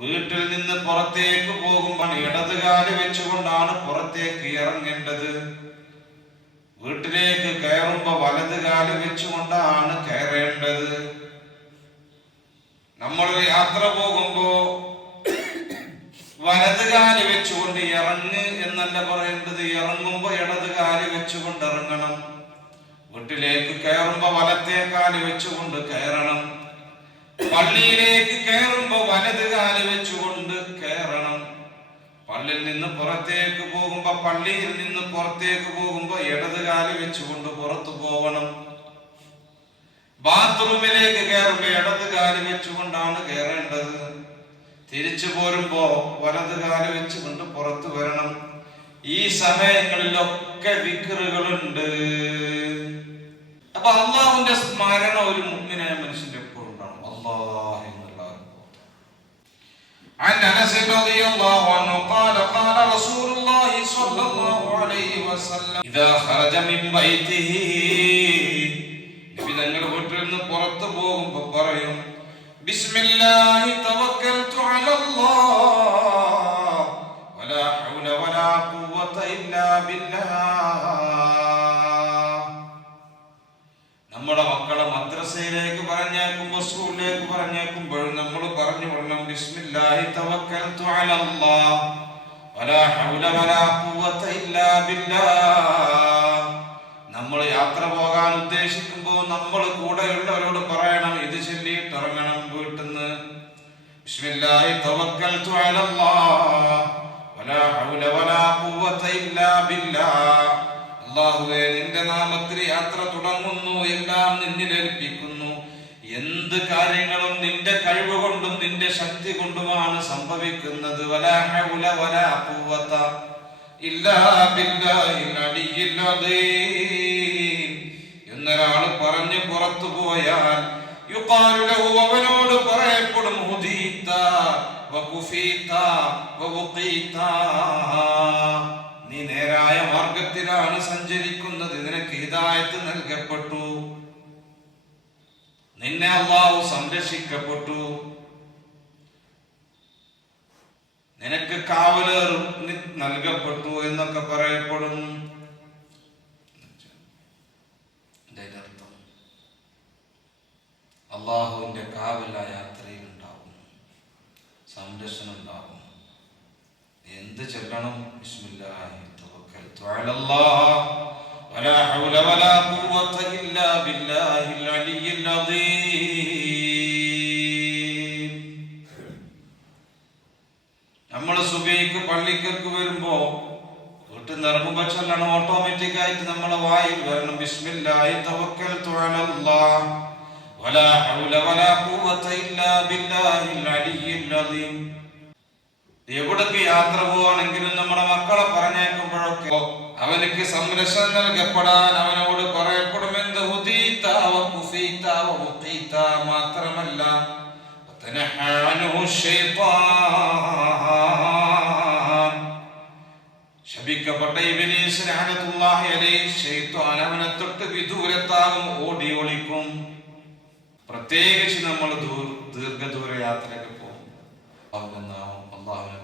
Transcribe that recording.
വീട്ടിൽ നിന്ന് പുറത്തേക്ക് പോകുമ്പോൾ ഇടതുകാല് വെച്ചുകൊണ്ടാണ് പുറത്തേക്ക് ഇറങ്ങേണ്ടത്. വീട്ടിലേക്ക് കയറുമ്പോ വലതുകാല് വെച്ചുകൊണ്ടാണ് കയറേണ്ടത്. നമ്മൾ യാത്ര പോകുമ്പോ വലതുകാല് വെച്ചുകൊണ്ട് ഇറങ്ങ് എന്നല്ല പറയേണ്ടത്, ഇറങ്ങുമ്പോ ഇടതുകാല് വെച്ചുകൊണ്ട് ഇറങ്ങണം. വീട്ടിലേക്ക് കയറുമ്പോ വലത്തേക്കാല് വെച്ചുകൊണ്ട് കയറണം. പള്ളിയിലേക്ക് കയറുമ്പോ വലതുകാല് വെച്ചുകൊണ്ട് കയറണം. പള്ളിയിൽ നിന്ന് പുറത്തേക്ക് പോകുമ്പോ പള്ളിയിൽ നിന്ന് പുറത്തേക്ക് പോകുമ്പോ ഇടതുകാല് വെച്ചുകൊണ്ട് പുറത്തു പോകണം. ബാത്റൂമിലേക്ക് കയറുമ്പോ ഇടതുകാല് വെച്ചുകൊണ്ടാണ് കയറേണ്ടത്. തിരിച്ചു പോരുമ്പോ വലതുകാല് വെച്ചുകൊണ്ട് പുറത്തു വരണം. ഈ സമയങ്ങളിലൊക്കെ ദിക്റുകളുണ്ട്. അപ്പൊ അള്ളാഹുവിന്റെ സ്മരണ ഒരു മുഅ്മിനായ മനുഷ്യന്റെ എപ്പോഴും ഉണ്ടാവും. അല്ലാഹ് എന്നുള്ള عن أنس رضي الله عنه قال قال رسول الله صلى الله عليه وسلم إذا خرج من بيته നബി തങ്ങൾ വീട്ടിൽ നിന്ന് പുറത്തു പോകുമ്പോ പറയും, ബിസ്മില്ലാഹി തവക്കൽതു അലല്ലാഹ് വലാ ഹൗല വലാ ഖുവത ഇല്ലാ ബില്ലാഹ്. നമ്മുടെ മക്കളെ മദ്രസയിലേക്ക് പറഞ്ഞേക്കുമ്പോ സ്കൂളിലേക്ക് പറഞ്ഞേക്കുമ്പോഴും നമ്മൾ പറഞ്ഞു കൊള്ളണം, ബിസ്മില്ലാഹി തവക്കൽതു അലല്ലാഹ് വലാ ഹൗല വലാ ഖുവത ഇല്ലാ ബില്ലാഹ്. നമ്മൾ യാത്ര പോകാൻ ഉദ്ദേശിക്കുമ്പോൾ നമ്മൾ കൂടെയുള്ളവരോട് പറയണം, ഇത് ചൊല്ലിയിട്ട് ഇറങ്ങണം വീട്ടിൽ നിന്ന്. ബിസ്മില്ലാഹി തവക്കൽതു അലല്ലാഹ് വലാ ഹൗല വലാ ഖുവത ഇല്ലാ ബില്ലാഹ്. അല്ലാഹുവേ, നിന്റെ നാമത്തിൽ യാത്ര തുടങ്ങുന്നു, എല്ലാം നിന്നിൽ ഏൽപ്പിക്കുന്നു. എന്ത് കാര്യങ്ങളും നിന്റെ കഴിവ് കൊണ്ടും നിന്റെ ശക്തി കൊണ്ടുമാണ് സംഭവിക്കുന്നത്. വലാ ഹൗല വലാ ഖുവത ഇല്ലാ ബില്ലാഹിൽ അലിയ്യിൽ അദീം എന്നൊരാൾ പറഞ്ഞു പുറത്തു പോയാൽ യുഖാലു ലഹു, അവനോട് പറയപ്പെടും, ഹുദീത വകുഫീത വവഖീത, നീ നേരായ മാർഗത്തിലാണ് സഞ്ചരിക്കുന്നത്, നിനക്ക് ഹിദായത്ത് നൽകപ്പെട്ടു, നിന്നെ അല്ലാഹു സംരക്ഷിക്കപ്പെട്ടു, നിനക്ക് കാവലർ നൽകപ്പെട്ടു എന്നൊക്കെ പറയപ്പെടും. അള്ളാഹുവിന്റെ കാവല യാത്രയിൽ ഉണ്ടാവും, സംരക്ഷണം ഉണ്ടാവും. എന്ത് ചൊല്ലണം? ബിസ്മില്ലാഹി തവക്കൽതു അലല്ലാഹ് വലാ ഹൗല വലാ ഖുവത ഇല്ലാ ബില്ലാഹിൽ അലിയ്യിൽ അദീം. നമ്മൾ സുബഹിക്ക് പള്ളിക്കർക്ക് വരുമ്പോ വീട്ടിൽ നിന്ന് ഇറങ്ങുമ്പോ ചൊല്ലണം, ഓട്ടോമാറ്റിക് ആയിട്ട് നമ്മളെ വായിൽ വരണം, ബിസ്മില്ലാഹി തവക്കൽതു അലല്ലാഹ് വലാ ഹൗല വലാ ഖുവത ഇല്ലാ ബില്ലാഹിൽ അലിയ്യിൽ അദീം. എവിടേക്ക് യാത്ര പോവാണെങ്കിലും നമ്മുടെ മക്കളെ പറഞ്ഞേക്കുമ്പോഴൊക്കെ അവനക്ക് സംരക്ഷണം നൽകപ്പെടാൻ അവനോട് പറയപ്പെടും, എന്ത് ഹുദീത വകുഫീത വവഖീത, മാത്രമല്ല ശപിക്കപ്പെട്ട ഇബ്ലീസ് ലഅനത്തുല്ലാഹി അലൈഹി, ശൈത്താൻ അവനെ തൊട്ട് വിദൂരത്താകും, ഓടി ഒളിക്കും. പ്രത്യേകിച്ച് നമ്മൾ ദീർഘദൂര യാത്രയ്ക്ക് പോകും. അല്ലാഹുവിനെ